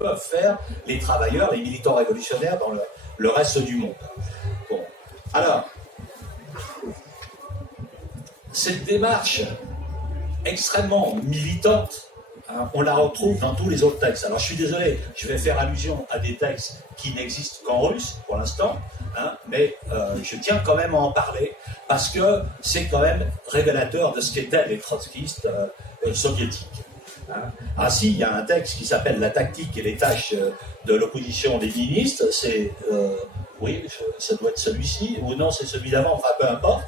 peuvent faire les travailleurs, les militants révolutionnaires dans le reste du monde. Bon. Alors, cette démarche extrêmement militante, hein, on la retrouve dans tous les autres textes. Alors je suis désolé, je vais faire allusion à des textes qui n'existent qu'en russe pour l'instant, hein, mais je tiens quand même à en parler parce que c'est quand même révélateur de ce qu'étaient les trotskistes soviétiques. Hein. Ainsi, il y a un texte qui s'appelle La tactique et les tâches de l'opposition léniniste. C'est, oui, ça doit être celui-ci, ou non, c'est celui d'avant, enfin peu importe.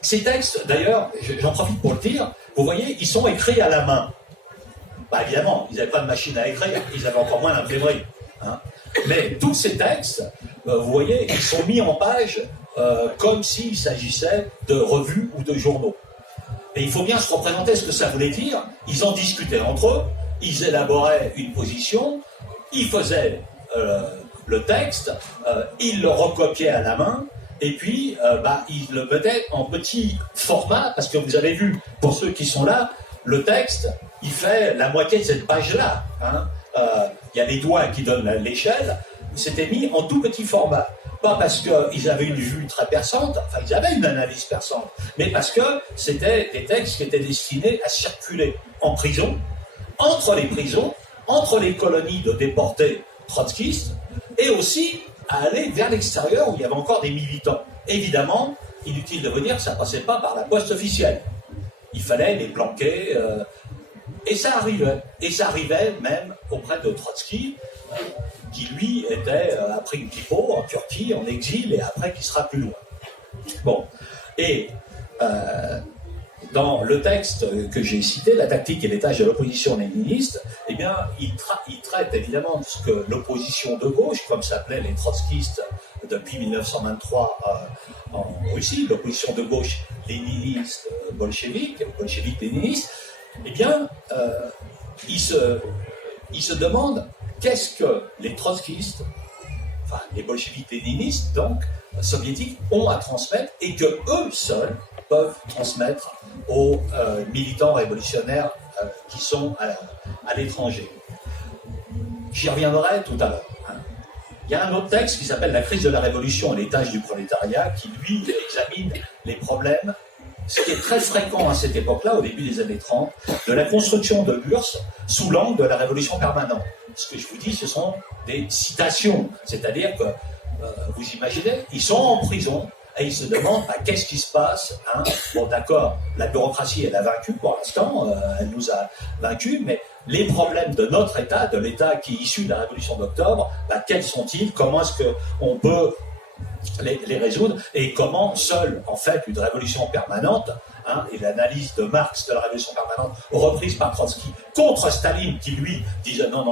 Ces textes, d'ailleurs, j'en profite pour le dire, vous voyez, ils sont écrits à la main. Bah, évidemment, ils n'avaient pas de machine à écrire, ils avaient encore moins d'imprimerie. Hein. Mais tous ces textes, vous voyez, ils sont mis en page comme s'il s'agissait de revues ou de journaux. Et il faut bien se représenter ce que ça voulait dire. Ils en discutaient entre eux, ils élaboraient une position, ils faisaient le texte, ils le recopiaient à la main, et puis ils le mettaient en petit format, parce que vous avez vu, pour ceux qui sont là, le texte, il fait la moitié de cette page-là. Hein. Il y a les doigts qui donnent l'échelle, c'était mis en tout petit format. Pas parce qu'ils avaient une vue très perçante, enfin ils avaient une analyse perçante, mais parce que c'était des textes qui étaient destinés à circuler en prison, entre les colonies de déportés trotskistes, et aussi à aller vers l'extérieur où il y avait encore des militants. Évidemment, inutile de vous dire que ça ne passait pas par la poste officielle. Il fallait les planquer, et ça arrivait. Et ça arrivait même auprès de Trotsky, qui lui a pris une pipeau en Turquie, en exil, et après qui sera plus loin. Bon, et dans le texte que j'ai cité, La tactique et les tâches de l'opposition léniniste, eh bien, il traite évidemment de ce que l'opposition de gauche, comme s'appelaient les trotskistes depuis 1923 en Russie, l'opposition de gauche léniniste bolchevique, bolchevique-léniniste, eh bien, il se demande qu'est-ce que les trotskistes, enfin les bolcheviques-léninistes, donc soviétiques, ont à transmettre et que eux seuls peuvent transmettre aux militants révolutionnaires qui sont à l'étranger. J'y reviendrai tout à l'heure. Hein. Il y a un autre texte qui s'appelle La crise de la révolution et les tâches du prolétariat qui, lui, examine les problèmes, ce qui est très fréquent à cette époque-là, au début des années 30, de la construction de l'URSS sous l'angle de la révolution permanente. Ce que je vous dis, ce sont des citations, c'est-à-dire que, vous imaginez, ils sont en prison, et ils se demandent qu'est-ce qui se passe. Hein. Bon, d'accord, la bureaucratie, elle a vaincu pour l'instant, elle nous a vaincus, mais les problèmes de notre État, de l'État qui est issu de la Révolution d'octobre, quels sont-ils? Comment est-ce qu'on peut les résoudre? Et comment seule, en fait, une révolution permanente, hein, et l'analyse de Marx de la révolution permanente, reprise par Trotsky, contre Staline, qui lui disait non,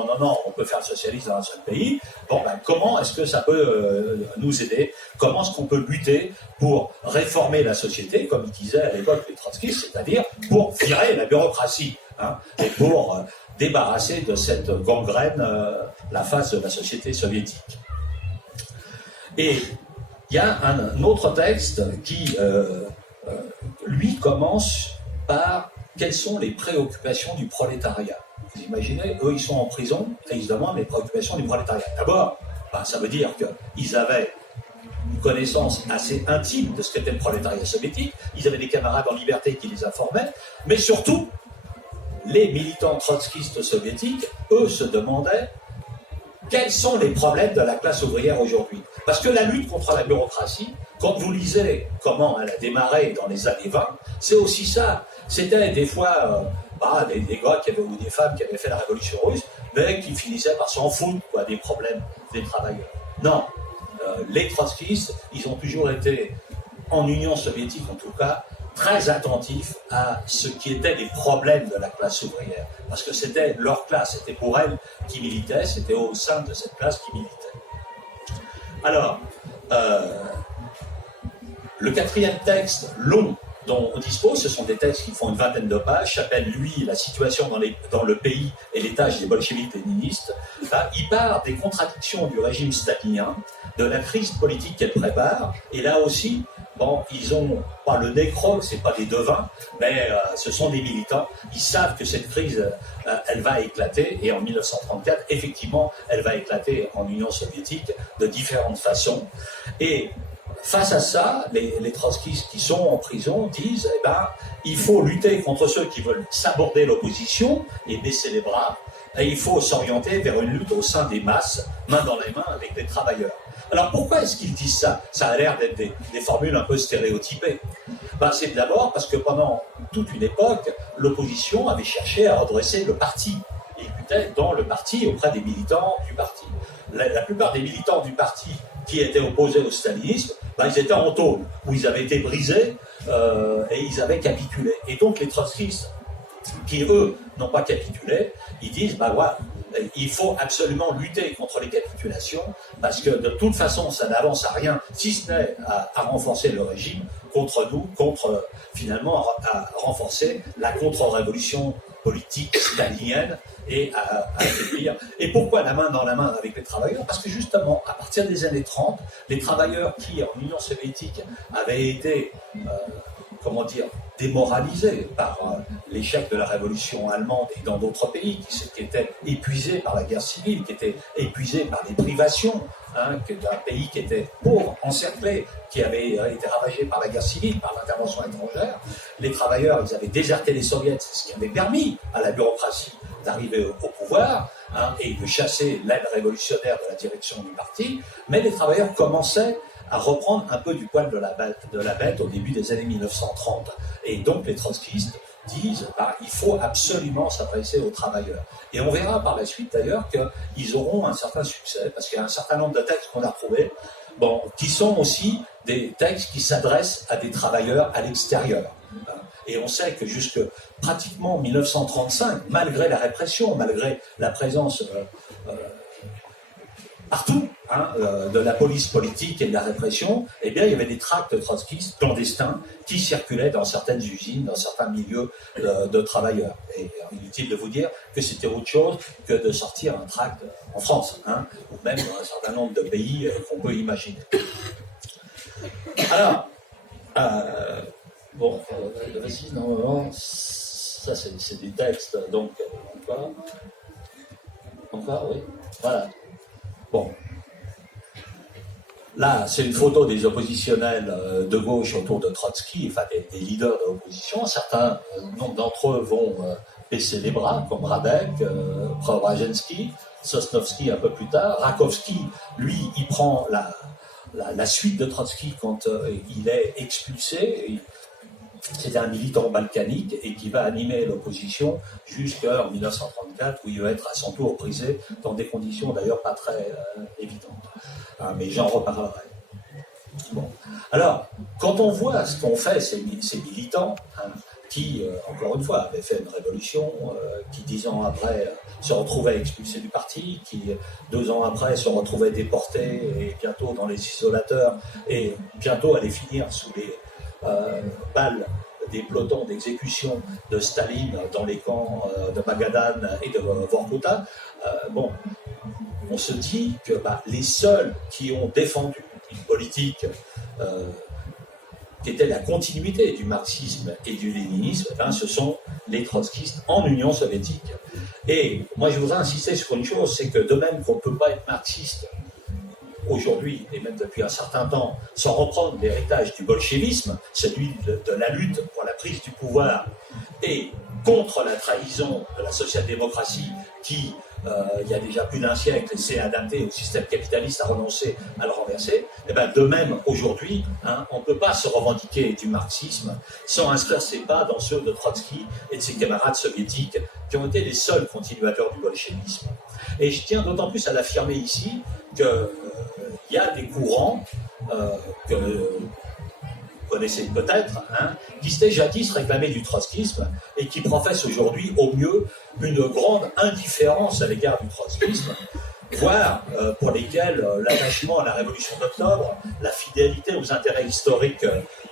on peut faire le socialisme dans un seul pays. Bon, comment est-ce que ça peut nous aider? Comment est-ce qu'on peut lutter pour réformer la société, comme il disait à l'époque les trotskistes, c'est-à-dire pour virer la bureaucratie, hein, et pour débarrasser de cette gangrène la face de la société soviétique. Et il y a un autre texte qui, lui, commence par quelles sont les préoccupations du prolétariat. Vous imaginez, eux, ils sont en prison et ils se demandent les préoccupations du prolétariat. D'abord, ça veut dire qu'ils avaient une connaissance assez intime de ce qu'était le prolétariat soviétique, ils avaient des camarades en liberté qui les informaient, mais surtout, les militants trotskistes soviétiques, eux, se demandaient quels sont les problèmes de la classe ouvrière aujourd'hui. Parce que la lutte contre la bureaucratie, quand vous lisez comment elle a démarré dans les années 20, c'est aussi ça. C'était des fois des gars ou des femmes qui avaient fait la révolution russe, mais qui finissaient par s'en foutre des problèmes des travailleurs. Non, les trotskistes, ils ont toujours été, en Union soviétique en tout cas, très attentifs à ce qui étaient les problèmes de la classe ouvrière. Parce que c'était leur classe, c'était pour elles qui militaient, c'était au sein de cette classe qui militaient. Alors, le quatrième texte long dont on dispose, ce sont des textes qui font une vingtaine de pages, s'appelle, lui, La situation dans le pays et les tâches des bolcheviques léninistes. Il part des contradictions du régime stalinien, de la crise politique qu'elle prépare, et là aussi, bon, ils ont pas le nez creux, c'est pas des devins, mais ce sont des militants. Ils savent que cette crise, elle va éclater, et en 1934, effectivement, elle va éclater en Union soviétique de différentes façons. Et face à ça, les trotskistes qui sont en prison disent, eh ben, il faut lutter contre ceux qui veulent saborder l'opposition et baisser les bras, et il faut s'orienter vers une lutte au sein des masses, main dans les mains avec les travailleurs. Alors pourquoi est-ce qu'ils disent ça? Ça a l'air d'être des formules un peu stéréotypées. Ben, c'est d'abord parce que pendant toute une époque, l'opposition avait cherché à redresser le parti. Ils luttaient dans le parti auprès des militants du parti. La plupart des militants du parti qui étaient opposés au stalinisme, ben, ils étaient en tôle, où ils avaient été brisés et ils avaient capitulé. Et donc les trotskistes, qui eux n'ont pas capitulé, ils disent, ben voilà, il faut absolument lutter contre les capitulations, parce que de toute façon, ça n'avance à rien, si ce n'est à renforcer le régime contre nous, finalement, à renforcer la contre-révolution politique stalinienne et à affaiblir. Et pourquoi la main dans la main avec les travailleurs? Parce que justement, à partir des années 30, les travailleurs qui, en Union soviétique, avaient été démoralisés par l'échec de la révolution allemande et dans d'autres pays, qui étaient épuisés par la guerre civile, qui étaient épuisés par les privations, d'un pays qui était pauvre, encerclé, qui avait été ravagé par la guerre civile, par l'intervention étrangère. Les travailleurs, ils avaient déserté les soviets, ce qui avait permis à la bureaucratie d'arriver au pouvoir et de chasser l'aile révolutionnaire de la direction du parti, mais les travailleurs commençaient à reprendre un peu du poil de la bête au début des années 1930. Et donc les trotskistes disent il faut absolument s'adresser aux travailleurs. Et on verra par la suite d'ailleurs qu'ils auront un certain succès, parce qu'il y a un certain nombre de textes qu'on a trouvés, qui sont aussi des textes qui s'adressent à des travailleurs à l'extérieur. Et on sait que jusque pratiquement 1935, malgré la répression, malgré la présence partout de la police politique et de la répression, eh bien, il y avait des tracts trotskistes clandestins qui circulaient dans certaines usines, dans certains milieux de travailleurs. Et inutile de vous dire que c'était autre chose que de sortir un tract en France, ou même dans un certain nombre de pays qu'on peut imaginer. Alors, vas-y, normalement, ça c'est des textes, donc encore, oui, voilà. Bon. Là, c'est une photo des oppositionnels de gauche autour de Trotsky, enfin des leaders de l'opposition. Certains nombre d'entre eux vont baisser les bras, comme Radek, Preobrazhensky, Sosnovsky un peu plus tard. Rakovsky, lui, il prend la suite de Trotsky quand il est expulsé. C'est un militant balkanique et qui va animer l'opposition jusqu'en 1934, où il va être à son tour brisé dans des conditions d'ailleurs pas très évidentes. Mais j'en reparlerai. Bon. Alors, quand on voit ce qu'ont fait ces militants, qui, encore une fois, avaient fait une révolution, qui 10 ans après se retrouvaient expulsés du parti, qui 2 ans après se retrouvaient déportés et bientôt dans les isolateurs, et bientôt allaient finir sous les balles des pelotons d'exécution de Staline dans les camps de Magadan et de Vorkuta, on se dit que les seuls qui ont défendu une politique qui était la continuité du marxisme et du léninisme, ce sont les trotskistes en Union soviétique. Et moi je voudrais insister sur une chose, c'est que de même qu'on ne peut pas être marxiste aujourd'hui, et même depuis un certain temps, sans reprendre l'héritage du bolchevisme, celui de la lutte pour la prise du pouvoir et contre la trahison de la social-démocratie qui, il y a déjà plus d'un siècle, s'est adapté au système capitaliste, à renoncer à le renverser, et de même, aujourd'hui, on ne peut pas se revendiquer du marxisme sans inscrire ses pas dans ceux de Trotsky et de ses camarades soviétiques qui ont été les seuls continuateurs du bolchevisme. Et je tiens d'autant plus à l'affirmer ici que il y a des courants que vous connaissez peut-être, qui s'étaient jadis réclamés du trotskisme et qui professent aujourd'hui au mieux une grande indifférence à l'égard du trotskisme, voire pour lesquels l'attachement à la révolution d'octobre, la fidélité aux intérêts historiques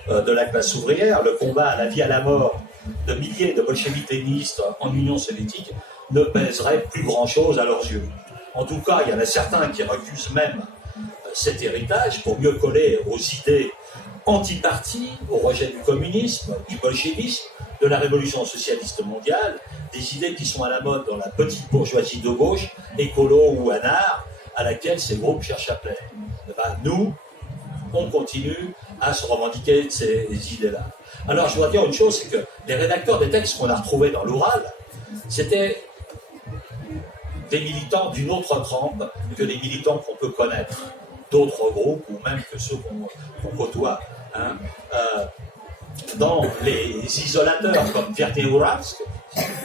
de la classe ouvrière, le combat à la vie à la mort de milliers de bolcheviques lénistes en Union soviétique ne pèserait plus grand-chose à leurs yeux. En tout cas, il y en a certains qui recusent même cet héritage pour mieux coller aux idées antiparti au rejet du communisme, du bolchevisme, de la révolution socialiste mondiale, des idées qui sont à la mode dans la petite bourgeoisie de gauche, écolo ou anard, à laquelle ces groupes cherchent à plaire. Eh ben, nous, on continue à se revendiquer de ces idées-là. Alors, je dois dire une chose, c'est que les rédacteurs des textes qu'on a retrouvés dans l'Oural, c'était des militants d'une autre trempe que les militants qu'on peut connaître, d'autres groupes, ou même que ceux qu'on côtoie. Hein. Dans les isolateurs comme Verteuravsk,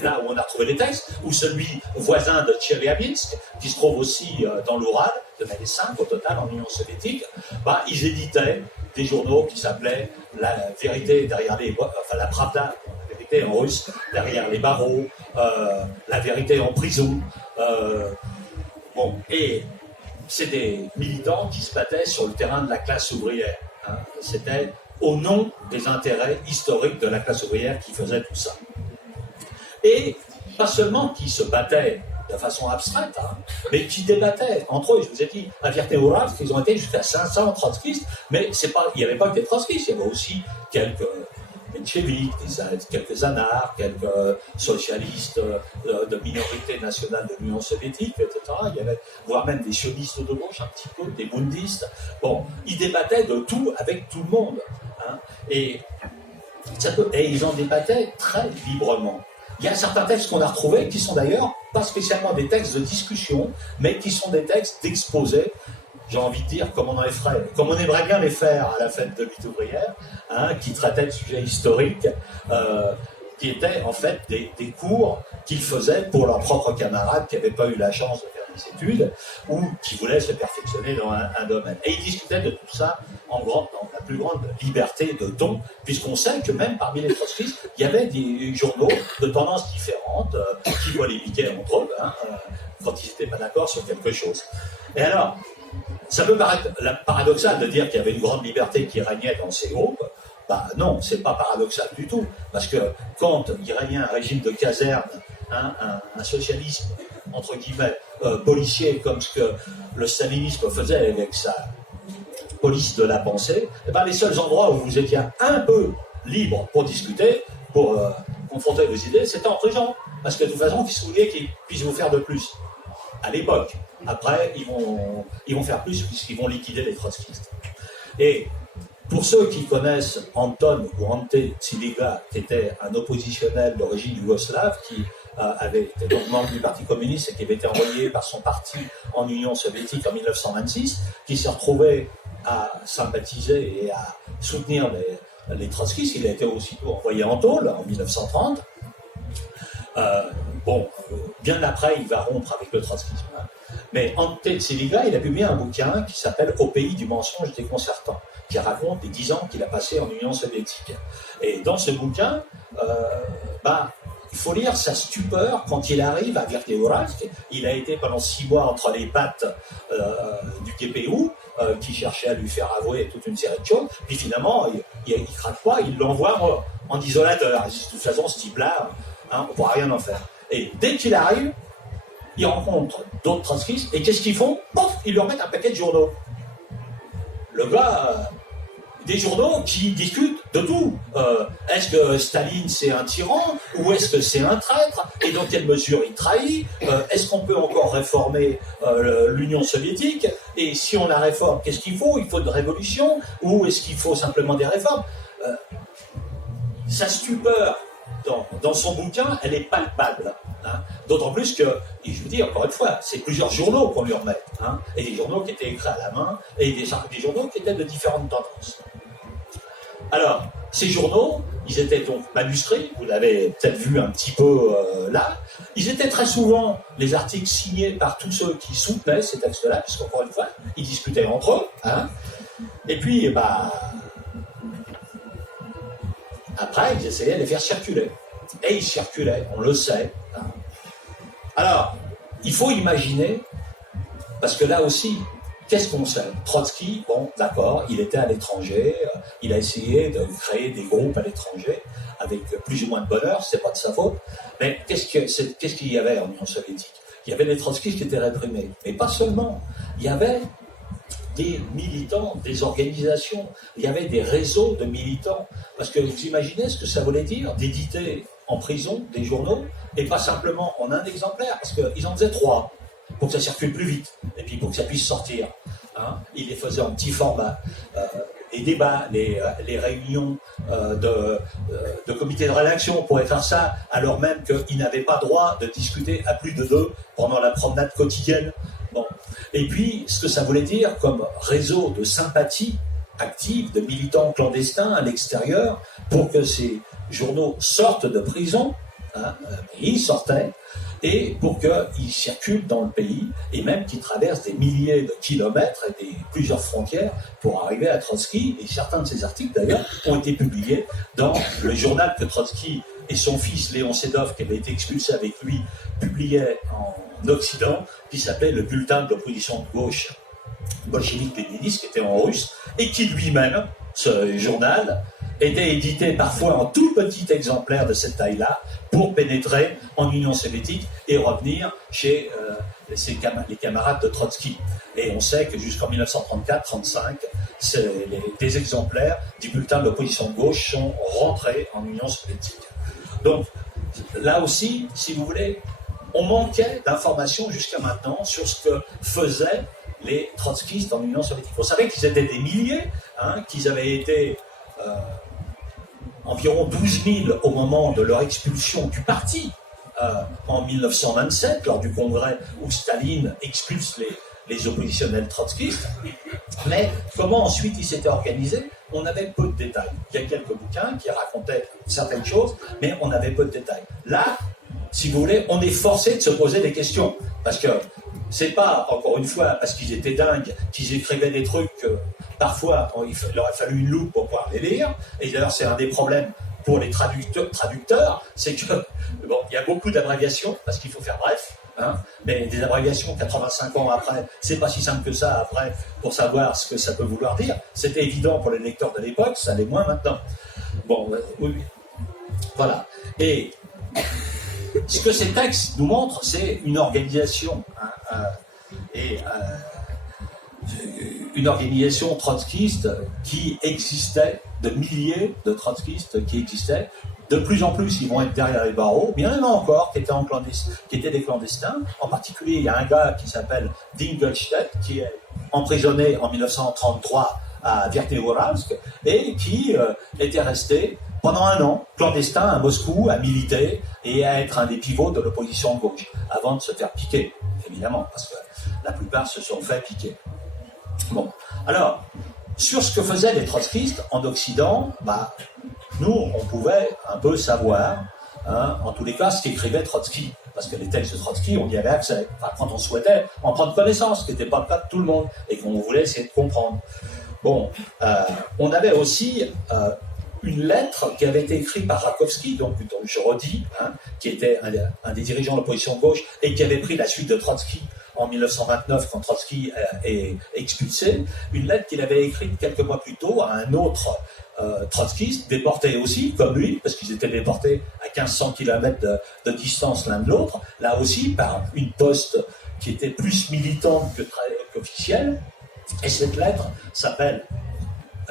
là où on a retrouvé les textes, ou celui voisin de Tcheliabinsk, qui se trouve aussi dans l'Oural, il y en avait 5 au total en Union soviétique, bah, ils éditaient des journaux qui s'appelaient La vérité derrière les... enfin la Pravda, la vérité en russe, derrière les barreaux, La vérité en prison. Bon, et c'est des militants qui se battaient sur le terrain de la classe ouvrière. Hein. C'était au nom des intérêts historiques de la classe ouvrière qui faisait tout ça. Et pas seulement qui se battaient de façon abstraite, hein, mais qui débattaient entre eux. Je vous ai dit, à Verteuravsk, ils ont été jusqu'à 500 trotskistes, mais il n'y avait pas que des trotskistes, il y avait aussi quelques mencheviks, quelques anards, quelques socialistes de minorité nationale de l'Union soviétique, etc. Il y avait voire même des sionistes de gauche, un petit peu, des bundistes. Bon, ils débattaient de tout avec tout le monde. Hein, et ils en débattaient très librement. Il y a certains textes qu'on a retrouvés qui sont d'ailleurs pas spécialement des textes de discussion, mais qui sont des textes d'exposés, j'ai envie de dire, comme on aimerait bien les faire à la fête de lutte ouvrière, hein, qui traitaient de sujets historiques, qui étaient en fait des cours qu'ils faisaient pour leurs propres camarades qui n'avaient pas eu la chance de faire des études ou qui voulaient se perfectionner dans un domaine. Et ils discutaient de tout ça dans la plus grande liberté de ton, puisqu'on sait que même parmi les trotskistes, il y avait des journaux de tendances différentes qui polémiquaient entre eux quand ils n'étaient pas d'accord sur quelque chose. Et alors, ça peut paraître paradoxal de dire qu'il y avait une grande liberté qui régnait dans ces groupes. Bah non, c'est pas paradoxal du tout, parce que quand il régnait un régime de caserne, un socialisme entre guillemets policier comme ce que le stalinisme faisait avec sa police de la pensée, et ben les seuls endroits où vous étiez un peu libre pour discuter, pour confronter vos idées, c'était en prison, parce que de toute façon, qu'est-ce que vous voulez qu'ils puissent vous faire de plus à l'époque? Après, ils vont faire plus puisqu'ils vont liquider les trotskistes. Et pour ceux qui connaissent Anton ou Ante Ciliga, qui était un oppositionnel d'origine yougoslave, qui avait été donc membre du Parti communiste et qui avait été envoyé par son parti en Union soviétique en 1926, qui s'est retrouvé à sympathiser et à soutenir les trotskistes. Il a été aussitôt envoyé en tôle en 1930. Bien après, il va rompre avec le trotskisme. Mais Ante Ciliga, il a publié un bouquin qui s'appelle « Au pays du mensonge déconcertant », qui raconte les 10 ans qu'il a passé en Union soviétique. Et dans ce bouquin, il faut lire sa stupeur quand il arrive à Verteuravsk. Il a été pendant 6 mois entre les pattes du GPU, qui cherchait à lui faire avouer toute une série de choses. Puis finalement, il craque pas, il l'envoie en isolateur. De toute façon, ce type-là, on ne pourra rien en faire. Et dès qu'il arrive, il rencontre d'autres trotskistes, et qu'est-ce qu'ils font? Pof, ils lui remettent un paquet de journaux. Le gars, des journaux qui discutent de tout. Est-ce que Staline c'est un tyran, ou est-ce que c'est un traître, et dans quelle mesure il trahit? Est-ce qu'on peut encore réformer l'Union soviétique? Et si on la réforme, qu'est-ce qu'il faut? Il faut une révolution, ou est-ce qu'il faut simplement des réformes? Sa stupeur dans son bouquin, elle est palpable. Hein. D'autant plus que, et je vous dis encore une fois, c'est plusieurs journaux qu'on lui remet, et des journaux qui étaient écrits à la main, et des journaux qui étaient de différentes tendances. Alors, ces journaux, ils étaient donc manuscrits, vous l'avez peut-être vu un petit peu là, ils étaient très souvent les articles signés par tous ceux qui soutenaient ces textes-là, puisqu'encore une fois, ils discutaient entre eux, et puis, après, ils essayaient de les faire circuler. Et ils circulaient, on le sait. Alors, il faut imaginer, parce que là aussi, qu'est-ce qu'on sait? Trotsky, bon, d'accord, il était à l'étranger, il a essayé de créer des groupes à l'étranger, avec plus ou moins de bonheur, c'est pas de sa faute, mais qu'est-ce qu'il y avait en Union soviétique? Il y avait des trotskistes qui étaient réprimés, mais pas seulement. Il y avait des militants, des organisations. Il y avait des réseaux de militants. Parce que vous imaginez ce que ça voulait dire d'éditer en prison des journaux, et pas simplement en un exemplaire, parce qu'ils en faisaient 3, pour que ça circule plus vite, et puis pour que ça puisse sortir. Hein. Ils les faisaient en petit format. Les débats, les réunions de comités de rédaction pourraient faire ça, alors même qu'ils n'avaient pas droit de discuter à plus de 2 pendant la promenade quotidienne. Bon. Et puis, ce que ça voulait dire comme réseau de sympathie active, de militants clandestins à l'extérieur, pour que ces journaux sortent de prison, hein, ils sortaient, et pour qu'ils circulent dans le pays, et même qu'ils traversent des milliers de kilomètres et plusieurs frontières pour arriver à Trotsky. Et certains de ces articles, d'ailleurs, ont été publiés dans le journal que Trotsky et son fils Léon Sedov, qui avait été expulsé avec lui, publiaient en Occident, qui s'appelait le Bulletin de l'opposition de gauche bolchevique-léniniste, qui était en russe, et qui lui-même, ce journal, était édité parfois en tout petit exemplaire de cette taille-là pour pénétrer en Union soviétique et revenir chez les camarades de Trotsky. Et on sait que jusqu'en 1934-35, des exemplaires du bulletin de l'opposition de gauche sont rentrés en Union soviétique. Donc, là aussi, si vous voulez, on manquait d'informations jusqu'à maintenant sur ce que faisaient les trotskistes en Union soviétique. On savait qu'ils étaient des milliers, hein, qu'ils avaient été environ 12 000 au moment de leur expulsion du parti en 1927, lors du congrès où Staline expulse les oppositionnels trotskistes. Mais comment ensuite ils s'étaient organisés, on avait peu de détails. Il y a quelques bouquins qui racontaient certaines choses, mais on avait peu de détails. Là, si vous voulez, on est forcé de se poser des questions. Parce que c'est pas, encore une fois, parce qu'ils étaient dingues, qu'ils écrivaient des trucs que parfois il aurait fallu une loupe pour pouvoir les lire. Et d'ailleurs, c'est un des problèmes pour les traducteurs, c'est que, bon, il y a beaucoup d'abréviations, parce qu'il faut faire bref, hein, mais des abréviations 85 ans après, c'est pas si simple que ça après, pour savoir ce que ça peut vouloir dire. C'était évident pour les lecteurs de l'époque, ça l'est moins maintenant. Bon, oui. Voilà. Et ce que ces textes nous montrent, c'est une organisation, hein, une organisation trotskiste qui existait, de milliers de trotskistes qui existaient. De plus en plus, ils vont être derrière les barreaux. Mais il y en a encore qui étaient des clandestins. En particulier, il y a un gars qui s'appelle Dingelstedt, qui est emprisonné en 1933 à Verkhneyuralsk et qui était resté pendant 1 an, clandestin à Moscou, à militer et à être un des pivots de l'opposition de gauche, avant de se faire piquer, évidemment, parce que la plupart se sont fait piquer. Bon, alors, sur ce que faisaient les trotskistes en Occident, nous, on pouvait un peu savoir, hein, en tous les cas, ce qu'écrivait Trotsky. Parce que les textes de Trotsky, on y avait accès. Enfin, quand on souhaitait en prendre connaissance, ce qui n'était pas le cas de tout le monde, et qu'on voulait essayer de comprendre. Bon, on avait aussi une lettre qui avait été écrite par Rakovsky, donc je redis, hein, qui était un des dirigeants de l'opposition de gauche, et qui avait pris la suite de Trotsky en 1929, quand Trotsky est expulsé, une lettre qu'il avait écrite quelques mois plus tôt à un autre trotskiste, déporté aussi, comme lui, parce qu'ils étaient déportés à 1500 km de distance l'un de l'autre, là aussi par une poste qui était plus militante qu'officielle. Et cette lettre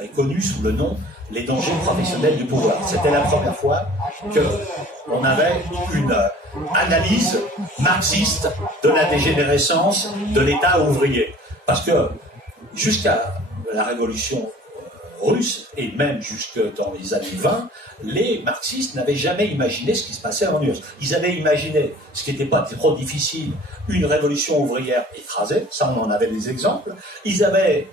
est connue sous le nom « Les dangers professionnels du pouvoir ». C'était la première fois qu'on avait une analyse marxiste de la dégénérescence de l'État ouvrier. Parce que jusqu'à la révolution russe, et même jusque dans les années 20, les marxistes n'avaient jamais imaginé ce qui se passait en URSS. Ils avaient imaginé, ce qui n'était pas trop difficile, une révolution ouvrière écrasée, ça on en avait des exemples. Ils avaient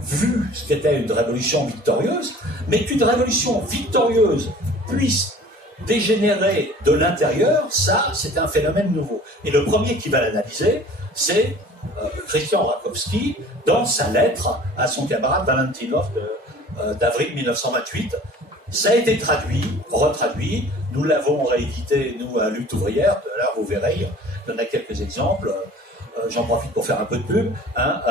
vu ce qu'était une révolution victorieuse, mais qu'une révolution victorieuse puisse dégénérer de l'intérieur, ça, c'est un phénomène nouveau. Et le premier qui va l'analyser, c'est Christian Rakovsky, dans sa lettre à son camarade Valentinov d'avril 1928. Ça a été traduit, retraduit, nous l'avons réédité, nous, à Lutte ouvrière, là vous verrez, il y en a quelques exemples, j'en profite pour faire un peu de pub, hein,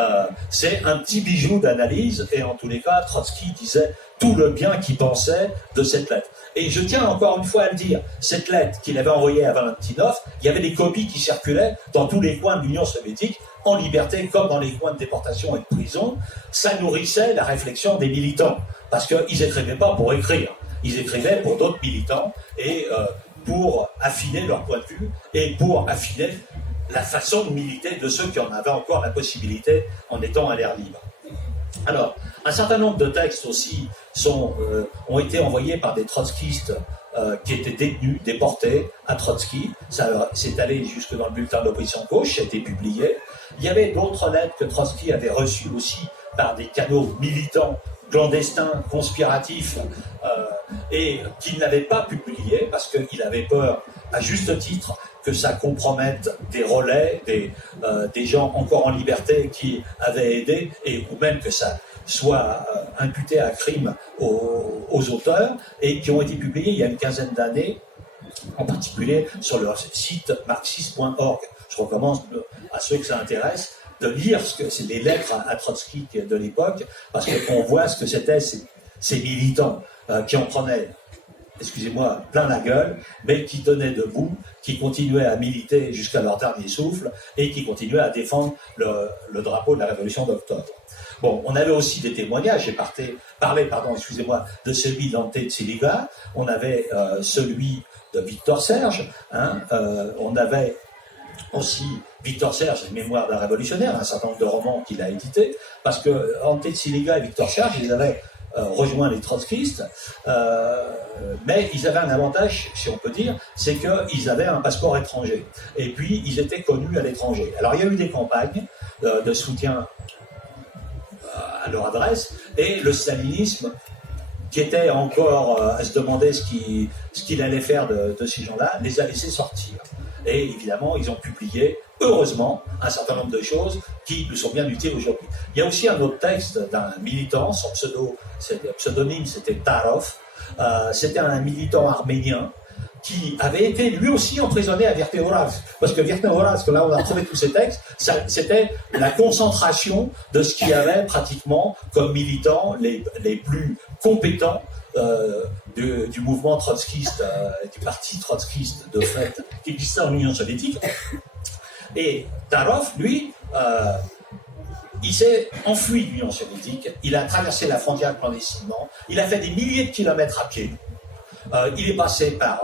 c'est un petit bijou d'analyse, et en tous les cas, Trotsky disait tout le bien qu'il pensait de cette lettre. Et je tiens encore une fois à le dire, cette lettre qu'il avait envoyée à Valentinov, il y avait des copies qui circulaient dans tous les coins de l'Union soviétique, en liberté, comme dans les coins de déportation et de prison. Ça nourrissait la réflexion des militants, parce qu'ils n'écrivaient pas pour écrire, ils écrivaient pour d'autres militants, et pour affiner leur point de vue, et pour affiner la façon de militer de ceux qui en avaient encore la possibilité en étant à l'air libre. Alors, un certain nombre de textes aussi ont été envoyés par des trotskistes qui étaient détenus, déportés à Trotsky. Ça s'est allé jusque dans le bulletin de l'opposition de gauche, ça a été publié. Il y avait d'autres lettres que Trotsky avait reçues aussi par des canaux militants, clandestins, conspiratifs, et qu'il n'avait pas publié parce qu'il avait peur, à juste titre, que ça compromette des relais, des gens encore en liberté qui avaient aidé, ou même que ça soit imputé à crime aux auteurs, et qui ont été publiés il y a une quinzaine d'années, en particulier sur leur site marxiste.org. Je recommande à ceux que ça intéresse de lire ce que c'est les lettres à Trotsky de l'époque, parce qu'on voit ce que c'était ces militants qui en prenaient, excusez-moi, plein la gueule, mais qui tenaient debout, qui continuaient à militer jusqu'à leur dernier souffle et qui continuaient à défendre le drapeau de la Révolution d'octobre. Bon, on avait aussi des témoignages, j'ai parlé, de celui d'Ante Tsiliga, on avait celui de Victor Serge, on avait aussi Victor Serge, Mémoire d'un révolutionnaire, un certain nombre de romans qu'il a édités, parce que Ante Tsiliga et Victor Serge, ils avaient rejoint les trotskistes, mais ils avaient un avantage, si on peut dire, c'est qu'ils avaient un passeport étranger. Et puis, ils étaient connus à l'étranger. Alors, il y a eu des campagnes de soutien à leur adresse, et le stalinisme, qui était encore à se demander ce qu'il allait faire de ces gens-là, les a laissés sortir. Et évidemment, ils ont publié, heureusement, un certain nombre de choses qui nous sont bien utiles aujourd'hui. Il y a aussi un autre texte d'un militant, son pseudonyme c'était Tarov, c'était un militant arménien qui avait été lui aussi emprisonné à Vertehoraz. Parce que Vertehoraz, là on a trouvé tous ces textes, c'était la concentration de ce qu'il y avait pratiquement comme militants les plus compétents du mouvement trotskiste, du parti trotskiste de fait, qui existait en Union soviétique. Et Tarov, lui, il s'est enfui de l'Union soviétique, il a traversé la frontière clandestinement, il a fait des milliers de kilomètres à pied, il est passé par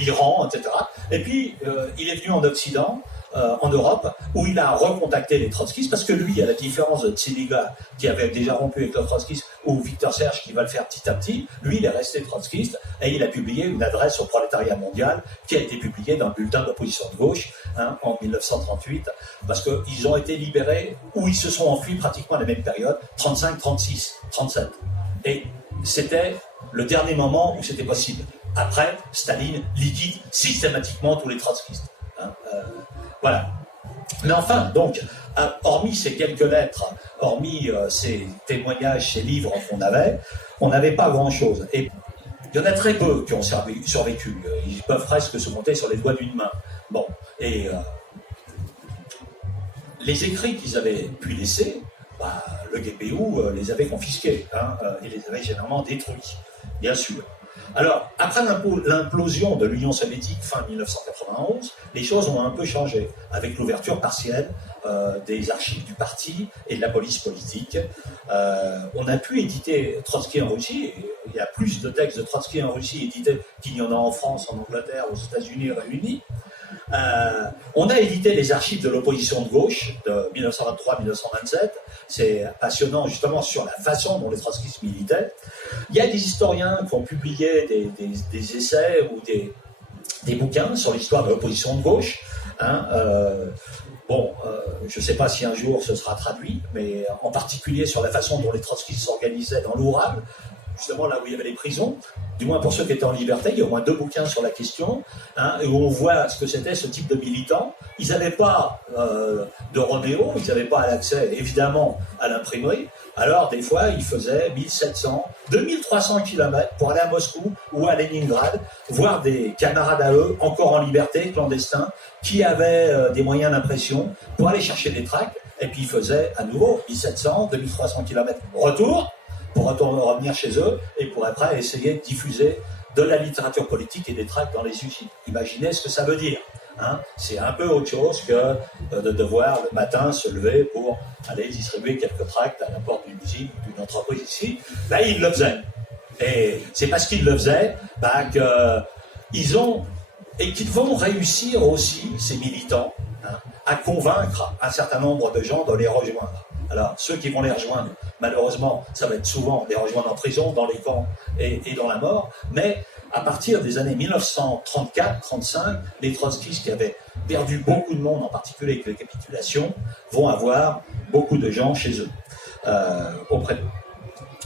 l'Iran, etc. Et puis, il est venu en Occident, en Europe, où il a recontacté les trotskistes, parce que lui, à la différence de Tsiliga, qui avait déjà rompu avec le trotskisme, ou Victor Serge, qui va le faire petit à petit, lui, il est resté trotskiste, et il a publié une adresse au prolétariat mondial, qui a été publiée dans le bulletin d'opposition de gauche, en 1938, parce qu'ils ont été libérés, ou ils se sont enfuis pratiquement à la même période, 35, 36, 37. Et c'était le dernier moment où c'était possible. Après, Staline liquide systématiquement tous les trotskistes. Voilà. Mais enfin, donc, hormis ces quelques lettres, hormis ces témoignages, ces livres on n'avait pas grand-chose. Et il y en a très peu qui ont survécu. Ils peuvent presque se compter sur les doigts d'une main. Bon, et les écrits qu'ils avaient pu laisser, le GPU les avait confisqués, et les avait généralement détruits, bien sûr. Alors, après l'implosion de l'Union soviétique fin 1991, les choses ont un peu changé, avec l'ouverture partielle des archives du parti et de la police politique. On a pu éditer Trotsky en Russie, et il y a plus de textes de Trotsky en Russie édités qu'il y en a en France, en Angleterre, aux États-Unis réunis. On a édité les archives de l'opposition de gauche de 1923-1927. C'est passionnant justement sur la façon dont les trotskistes militaient. Il y a des historiens qui ont publié des essais ou des bouquins sur l'histoire de l'opposition de gauche. Je ne sais pas si un jour ce sera traduit, mais en particulier sur la façon dont les trotskistes s'organisaient dans l'Oural, justement là où il y avait les prisons, du moins pour ceux qui étaient en liberté. Il y a au moins 2 bouquins sur la question, et où on voit ce que c'était ce type de militants. Ils n'avaient pas de rodéo, ils n'avaient pas l'accès évidemment à l'imprimerie. Alors des fois, ils faisaient 1700, 2300 km pour aller à Moscou ou à Leningrad, voir des camarades à eux, encore en liberté, clandestins, qui avaient des moyens d'impression pour aller chercher des tracts, et puis ils faisaient à nouveau 1700, 2300 km retour, pour revenir chez eux et pour après essayer de diffuser de la littérature politique et des tracts dans les usines. Imaginez ce que ça veut dire. Hein, c'est un peu autre chose que de devoir le matin se lever pour aller distribuer quelques tracts à la porte d'une usine ou d'une entreprise ici. Là, ils le faisaient. Et c'est parce qu'ils le faisaient qu'ils ont, et qu'ils vont réussir aussi, ces militants, hein, à convaincre un certain nombre de gens de les rejoindre. Alors, ceux qui vont les rejoindre, malheureusement, ça va être souvent les rejoindre en prison, dans les camps et dans la mort, mais à partir des années 1934-35, les trotskistes qui avaient perdu beaucoup de monde, en particulier avec les capitulations, vont avoir beaucoup de gens chez eux, auprès d'eux.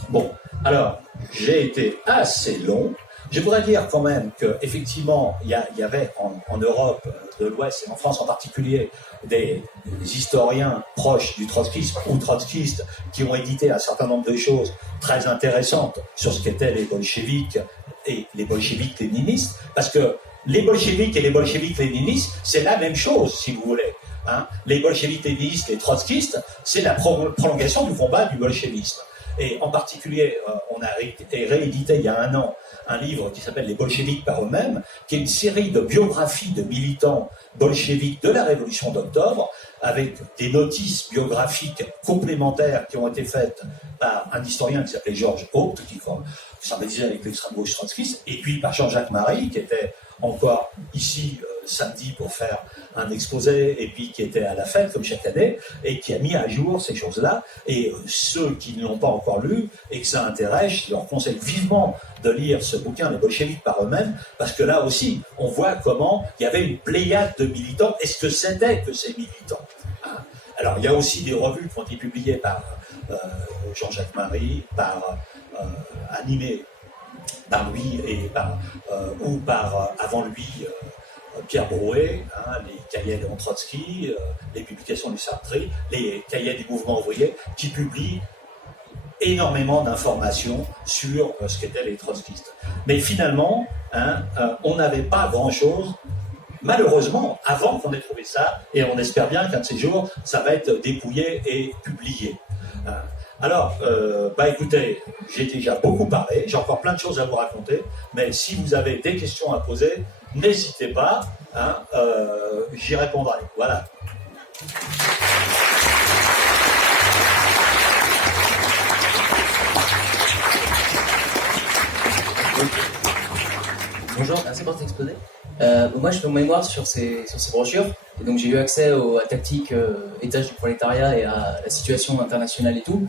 Bon, alors, j'ai été assez long. Je voudrais dire quand même qu'effectivement, il y avait en Europe de l'Ouest, et en France en particulier, des historiens proches du trotskisme ou trotskistes qui ont édité un certain nombre de choses très intéressantes sur ce qu'étaient les bolcheviks et les bolcheviks léninistes, parce que les bolcheviks et les bolcheviks léninistes, c'est la même chose, si vous voulez. Hein. Les bolcheviks léninistes, les trotskistes, c'est la prolongation du combat du bolchevisme. Et en particulier, on a réédité il y a 1 an un livre qui s'appelle « Les bolcheviks par eux-mêmes », qui est une série de biographies de militants bolcheviks de la Révolution d'octobre, avec des notices biographiques complémentaires qui ont été faites par un historien qui s'appelait Georges Haupt, qui sympathisait avec l'extrême gauche trotskiste, et puis par Jean-Jacques Marie, qui était encore ici samedi pour faire un exposé, et puis qui était à la fête, comme chaque année, et qui a mis à jour ces choses-là. Et ceux qui ne l'ont pas encore lu, et que ça intéresse, je leur conseille vivement de lire ce bouquin, Les bolcheviks par eux-mêmes, parce que là aussi, on voit comment il y avait une pléiade de militants, et ce que c'était que ces militants. Hein. Alors, il y a aussi des revues qui ont été publiées par Jean-Jacques Marie, animées par lui et avant lui, Pierre Brouet, hein, les cahiers de Trotsky, les publications du Sartre, les cahiers du mouvement ouvrier, qui publient énormément d'informations sur ce qu'étaient les trotskistes. Mais finalement, hein, on n'avait pas grand-chose, malheureusement, avant qu'on ait trouvé ça, et on espère bien qu'un de ces jours, ça va être dépouillé et publié. Hein. Alors, écoutez, j'ai déjà beaucoup parlé, j'ai encore plein de choses à vous raconter, mais si vous avez des questions à poser, n'hésitez pas, hein, j'y répondrai. Voilà. Bonjour, merci pour cet exposé. Moi, je fais mon mémoire sur ces brochures, et donc j'ai eu accès à Tactique, étage du prolétariat et à la situation internationale et tout.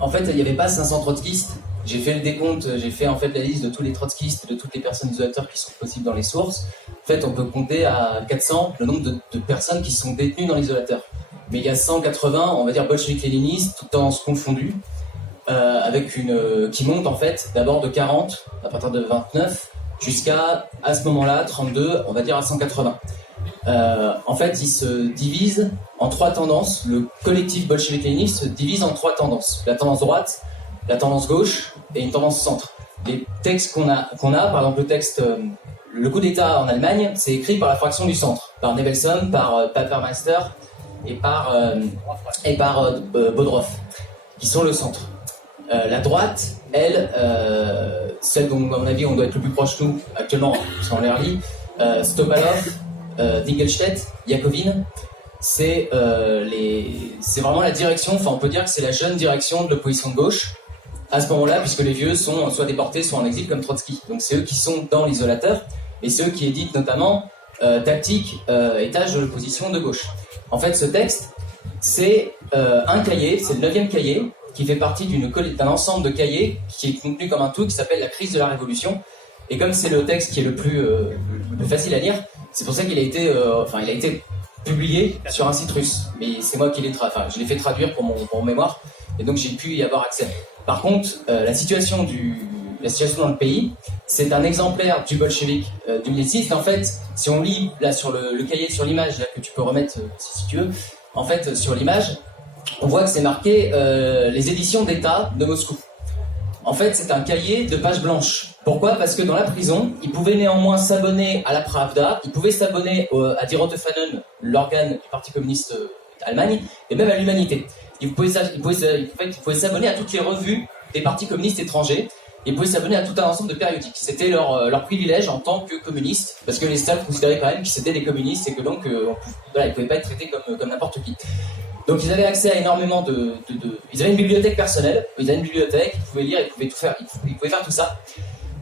En fait, il n'y avait pas 500 trotskistes. J'ai fait le décompte, j'ai fait en fait la liste de tous les trotskistes, de toutes les personnes isolateurs qui sont possibles dans les sources. En fait, on peut compter à 400 le nombre de personnes qui sont détenues dans l'isolateur. Mais il y a 180, on va dire bolcheviques-léninistes, tout en se confondus, avec qui monte en fait d'abord de 40 à partir de 29 jusqu'à à ce moment-là 32, on va dire à 180. En fait, ils se divisent en 3 tendances. Le collectif bolchevique-léniniste se divise en 3 tendances. La tendance droite, la tendance gauche et une tendance centre. Les textes qu'on a, par exemple le texte Le coup d'État en Allemagne, c'est écrit par la fraction du centre, par Nevelson, par Papermeister et par Bodrov, qui sont le centre. La droite, elle, celle dont à mon avis on doit être le plus proche nous actuellement, parce qu'on les relit, Stopalov, Dingelstedt, Yakovine, c'est vraiment la direction, enfin on peut dire que c'est la jeune direction de l'opposition de gauche à ce moment-là, puisque les vieux sont soit déportés, soit en exil comme Trotsky. Donc c'est eux qui sont dans l'isolateur, et c'est eux qui éditent notamment Tactique, étage de l'opposition de gauche. En fait, ce texte, c'est un cahier, c'est le 9e cahier, qui fait partie d'un ensemble de cahiers qui est contenu comme un tout, qui s'appelle La crise de la Révolution. Et comme c'est le texte qui est le plus facile à lire, c'est pour ça qu'il a été publié sur un site russe. Mais c'est moi qui je l'ai fait traduire pour mon mémoire, et donc j'ai pu y avoir accès. Par contre, la situation dans le pays, c'est un exemplaire du bolchevique 2006. En fait, si on lit là sur le cahier, sur l'image là, que tu peux remettre si tu veux, en fait sur l'image, on voit que c'est marqué les éditions d'État de Moscou. En fait, c'est un cahier de pages blanches. Pourquoi ? Parce que dans la prison, ils pouvaient néanmoins s'abonner à la Pravda, ils pouvaient s'abonner à Die Rote Fahnen, l'organe du Parti communiste d'Allemagne, et même à l'Humanité. il pouvait s'abonner à toutes les revues des partis communistes étrangers. Ils pouvaient s'abonner à tout un ensemble de périodiques. C'était leur privilège en tant que communistes, parce que les States considéraient quand même qu'ils étaient des communistes et que donc voilà, ils ne pouvaient pas être traités comme n'importe qui. Donc ils avaient accès à énormément Ils avaient une bibliothèque personnelle, ils avaient une bibliothèque, ils pouvaient lire, ils pouvaient tout faire, ils pouvaient faire tout ça.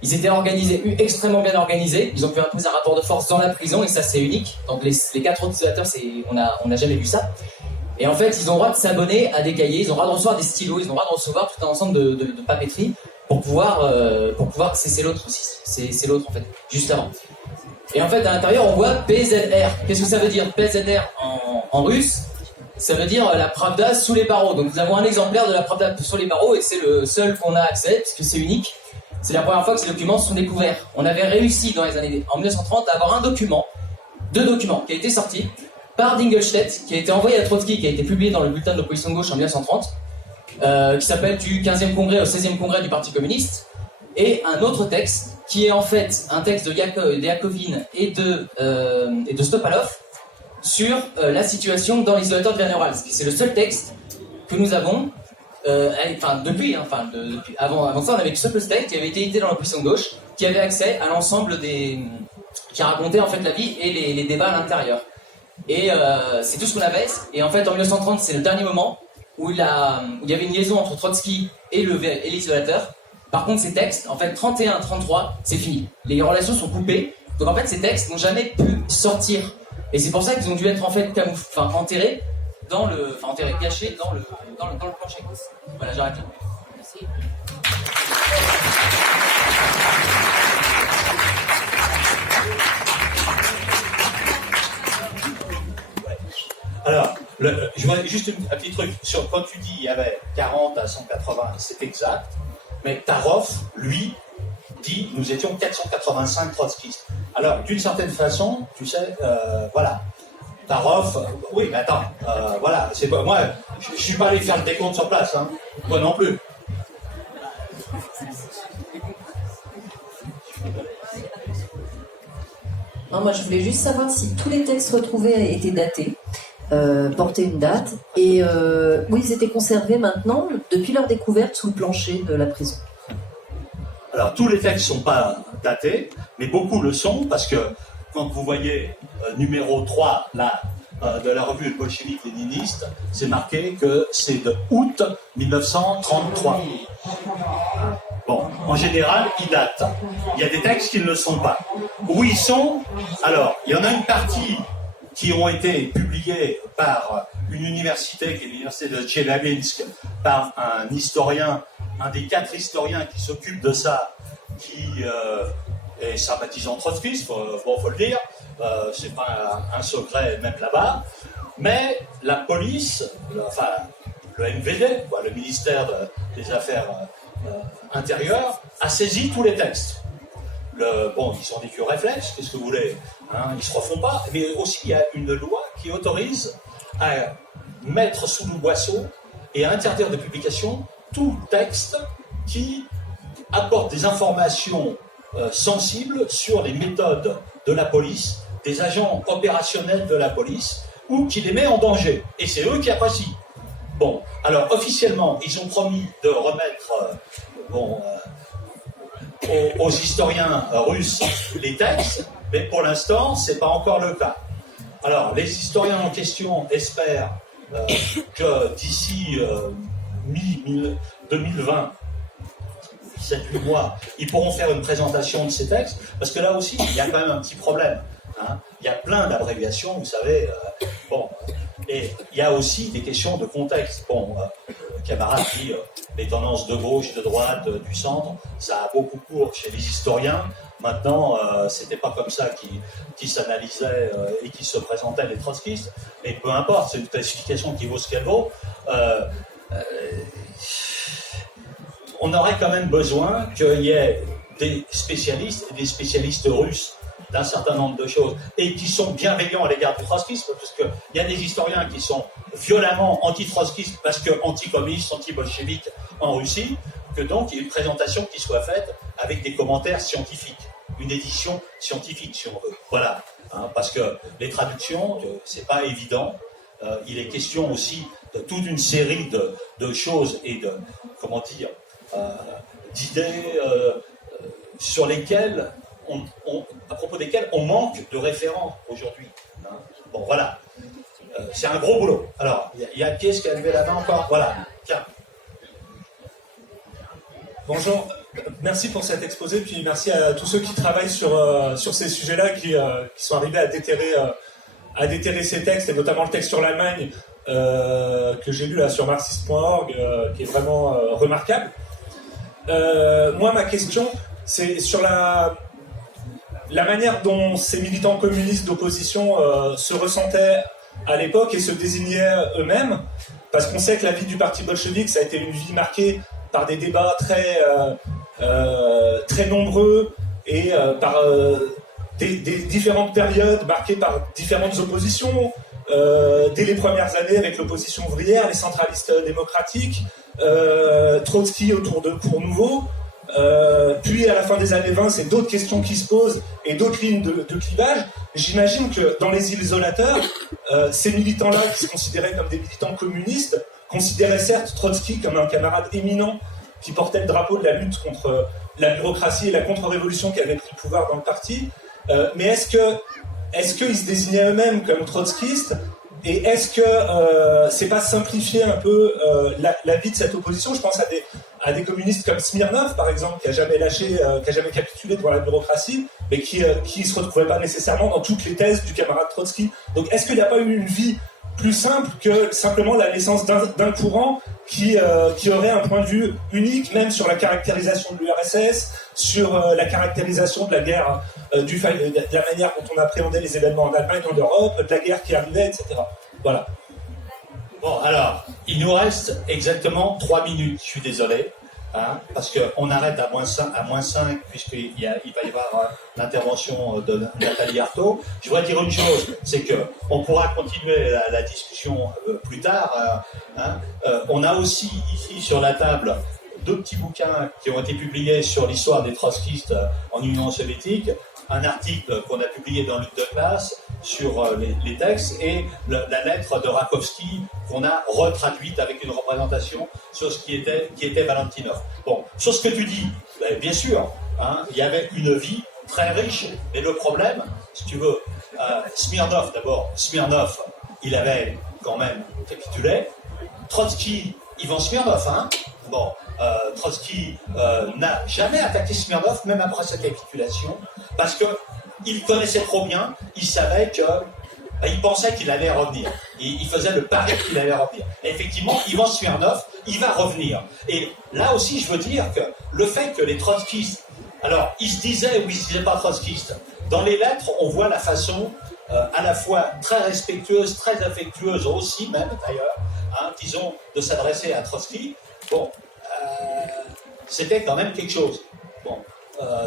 Ils étaient organisés, extrêmement bien organisés. Ils ont pu imposer un rapport de force dans la prison et ça c'est unique. Donc les 4 utilisateurs, on n'a jamais vu ça. Et en fait, ils ont le droit de s'abonner à des cahiers, ils ont le droit de recevoir des stylos, ils ont le droit de recevoir tout un ensemble de papeterie pour pouvoir cesser l'autre aussi. C'est l'autre en fait, juste avant. Et en fait, à l'intérieur, on voit PZR. Qu'est-ce que ça veut dire PZR en russe? Ça veut dire la Pravda sous les barreaux. Donc nous avons un exemplaire de la Pravda sous les barreaux et c'est le seul qu'on a accès puisque c'est unique. C'est la première fois que ces documents sont découverts. On avait réussi en 1930 à avoir deux documents qui a été sortis par Dingelstedt, qui a été envoyé à Trotsky, qui a été publié dans le bulletin de l'opposition de gauche en 1930, qui s'appelle du 15e congrès au 16e congrès du Parti communiste, et un autre texte qui est en fait un texte de Yakovine et de Stopalov sur la situation dans l'isolateur de Werner-Hals. C'est le seul texte que nous avons, depuis avant ça, on avait que ce texte qui avait été édité dans l'opposition de gauche, qui avait accès à l'ensemble qui racontait en fait la vie et les débats à l'intérieur. Et c'est tout ce qu'on avait. Et en fait, en 1930, c'est le dernier moment où il y avait une liaison entre Trotsky et l'isolateur. Par contre, ces textes, en fait, 31-33, c'est fini. Les relations sont coupées. Donc en fait, ces textes n'ont jamais pu sortir. Et c'est pour ça qu'ils ont dû être en fait enterrés cachés dans le plancher. Voilà, j'arrête là. Merci. Alors, je vois juste un petit truc. Quand tu dis il y avait 40 à 180, c'est exact. Mais Tarov, lui, dit nous étions 485 trotskistes. Alors, d'une certaine façon, tu sais, voilà. Tarov, oui, mais attends, voilà. C'est pas, moi, je suis pas allé faire le décompte sur place, hein. Toi non plus. Non, moi, je voulais juste savoir si tous les textes retrouvés étaient datés. Porter une date et où ils étaient conservés maintenant depuis leur découverte sous le plancher de la prison. Alors tous les textes ne sont pas datés, mais beaucoup le sont parce que quand vous voyez numéro 3 là, de la revue bolchevique léniniste, c'est marqué que c'est de août 1933. Bon, en général, ils datent. Il y a des textes qui ne le sont pas. Où ils sont? Alors, il y en a une partie qui ont été publiés par une université, qui est l'université de Tcheliabinsk, par un historien, un des 4 historiens qui s'occupent de ça, qui est sympathisant trotskiste, faut le dire, c'est pas un secret même là-bas, mais la police, le MVD, le ministère des Affaires intérieures, a saisi tous les textes. Ils sont des queues réflexes, qu'est-ce que vous voulez, hein, ils ne se refont pas, mais aussi il y a une loi qui autorise à mettre sous le boisseau et à interdire de publication tout texte qui apporte des informations sensibles sur les méthodes de la police, des agents opérationnels de la police, ou qui les met en danger. Et c'est eux qui apprécient. Bon, alors officiellement, ils ont promis de remettre aux historiens russes les textes, mais pour l'instant, ce n'est pas encore le cas. Alors, les historiens en question espèrent que d'ici mi-2020, 7-8 mois, ils pourront faire une présentation de ces textes, parce que là aussi, il y a quand même un petit problème. Hein. Il y a plein d'abréviations, vous savez. Et il y a aussi des questions de contexte. Le camarade dit les tendances de gauche, de droite, du centre, ça a beaucoup cours chez les historiens. Maintenant, c'était pas comme ça qui s'analysait et qui se présentaient les trotskistes. Mais peu importe, c'est une classification qui vaut ce qu'elle vaut. On aurait quand même besoin qu'il y ait des spécialistes et des spécialistes russes d'un certain nombre de choses, et qui sont bienveillants à l'égard du trotskisme, parce qu'il y a des historiens qui sont violemment anti-trotskistes, parce que anti-communistes, anti-bolcheviques en Russie, que donc il y ait une présentation qui soit faite avec des commentaires scientifiques, une édition scientifique, si on veut. Voilà, hein, parce que les traductions, c'est pas évident. Il est question aussi toute une série de choses et de, comment dire, d'idées sur lesquelles à propos desquelles on manque de référents aujourd'hui. Hein. Bon, voilà. C'est un gros boulot. Alors, il y a qui est-ce qui a levé la main encore? Voilà. Tiens. Bonjour. Merci pour cet exposé, puis merci à tous ceux qui travaillent sur ces sujets-là, qui sont arrivés à déterrer ces textes, et notamment le texte sur l'Allemagne que j'ai lu là sur marxiste.org, qui est vraiment remarquable. Moi, ma question, c'est sur la manière dont ces militants communistes d'opposition se ressentaient à l'époque et se désignaient eux-mêmes, parce qu'on sait que la vie du parti bolchevique, ça a été une vie marquée par des débats très nombreux et par des différentes périodes marquées par différentes oppositions. Dès les premières années avec l'opposition ouvrière, les centralistes démocratiques, Trotsky autour de Cours Nouveau, puis à la fin des années 20, c'est d'autres questions qui se posent et d'autres lignes de clivage. J'imagine que dans les isolateurs, ces militants-là, qui se considéraient comme des militants communistes, considéraient certes Trotsky comme un camarade éminent qui portait le drapeau de la lutte contre la bureaucratie et la contre-révolution qui avait pris le pouvoir dans le parti, mais est-ce qu'ils se désignaient eux-mêmes comme trotskistes? Et est-ce que c'est pas simplifier un peu la vie de cette opposition? Je pense à des communistes comme Smirnov, par exemple, qui a jamais capitulé devant la bureaucratie, mais qui se retrouvait pas nécessairement dans toutes les thèses du camarade Trotsky. Donc, est-ce qu'il n'y a pas eu une vie plus simple que simplement la naissance d'un courant qui aurait un point de vue unique, même sur la caractérisation de l'URSS, sur la caractérisation de la guerre, de la manière dont on appréhendait les événements en Allemagne, en Europe, de la guerre qui arrivait, etc. Voilà. Bon, alors, il nous reste exactement 3 minutes, je suis désolé, hein, parce qu'on arrête à moins 5, puisqu'il va y avoir l'intervention de Nathalie Arthaud. Je voudrais dire une chose, c'est qu'on pourra continuer la discussion plus tard. Hein. On a aussi ici sur la table 2 petits bouquins qui ont été publiés sur l'histoire des trotskistes en Union soviétique, un article qu'on a publié dans Lutte de classe sur les textes et la lettre de Rakovsky qu'on a retraduite avec une représentation sur ce qui était Valentinov. Bon, sur ce que tu dis, bien sûr, hein, il y avait une vie très riche, mais le problème, si tu veux, Smirnov, il avait quand même capitulé. Trotsky, Ivan Smirnov, hein, bon, Trotsky n'a jamais attaqué Smirnov, même après sa capitulation, parce que il connaissait trop bien, il savait que il pensait qu'il allait revenir. Il faisait le pari qu'il allait revenir. Et effectivement, Ivan Smirnov, il va revenir. Et là aussi, je veux dire que le fait que les trotskistes, alors, ils se disaient ou ils se disaient pas trotskistes, dans les lettres, on voit la façon à la fois très respectueuse, très affectueuse aussi, même d'ailleurs, hein, disons, de s'adresser à Trotsky. Bon, c'était quand même quelque chose. Bon,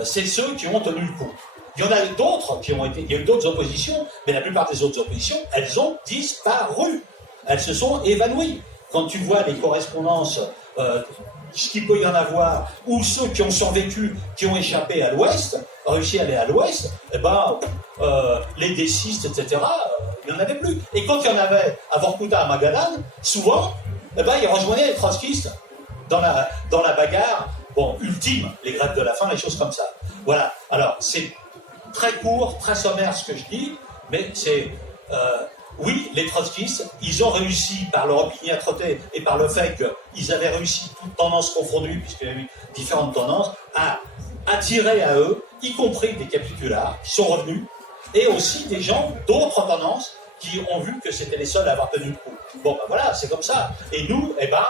c'est ceux qui ont tenu le coup. Il y en a d'autres il y a eu d'autres oppositions, mais la plupart des autres oppositions, elles ont disparu. Elles se sont évanouies. Quand tu vois les correspondances, ce qu'il peut y en avoir, ou ceux qui ont survécu, qui ont échappé à l'Ouest, réussi à aller à l'Ouest, eh ben, les décistes, etc., il n'y en avait plus. Et quand il y en avait à Vorkuta, à Magadan, souvent, eh ben, ils rejoignaient les trotskistes dans la bagarre, bon, ultime, les grèves de la faim, les choses comme ça. Voilà. Alors, c'est très court, très sommaire ce que je dis, mais c'est... oui, les trotskistes, ils ont réussi par leur opiniâtreté et par le fait qu'ils avaient réussi, toutes tendances confondues, puisqu'il y a eu différentes tendances, à attirer à eux, y compris des capitulards qui sont revenus, et aussi des gens d'autres tendances qui ont vu que c'était les seuls à avoir tenu le coup. Bon, ben voilà, c'est comme ça. Et nous, eh ben,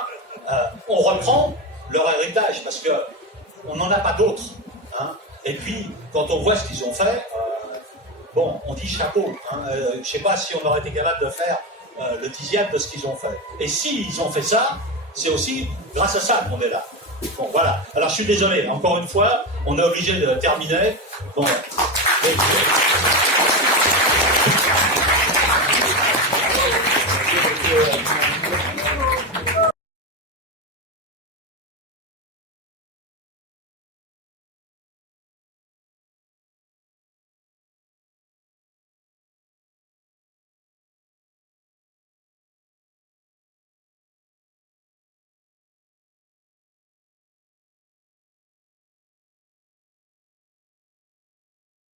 on reprend leur héritage, parce qu'on n'en a pas d'autres. Hein. Et puis, quand on voit ce qu'ils ont fait, bon, on dit chapeau. Hein. Je ne sais pas si on aurait été capable de faire le 10e de ce qu'ils ont fait. Et s'ils ont fait ça, c'est aussi grâce à ça qu'on est là. Bon, voilà. Alors, je suis désolé. Encore une fois, on est obligé de terminer. Bon.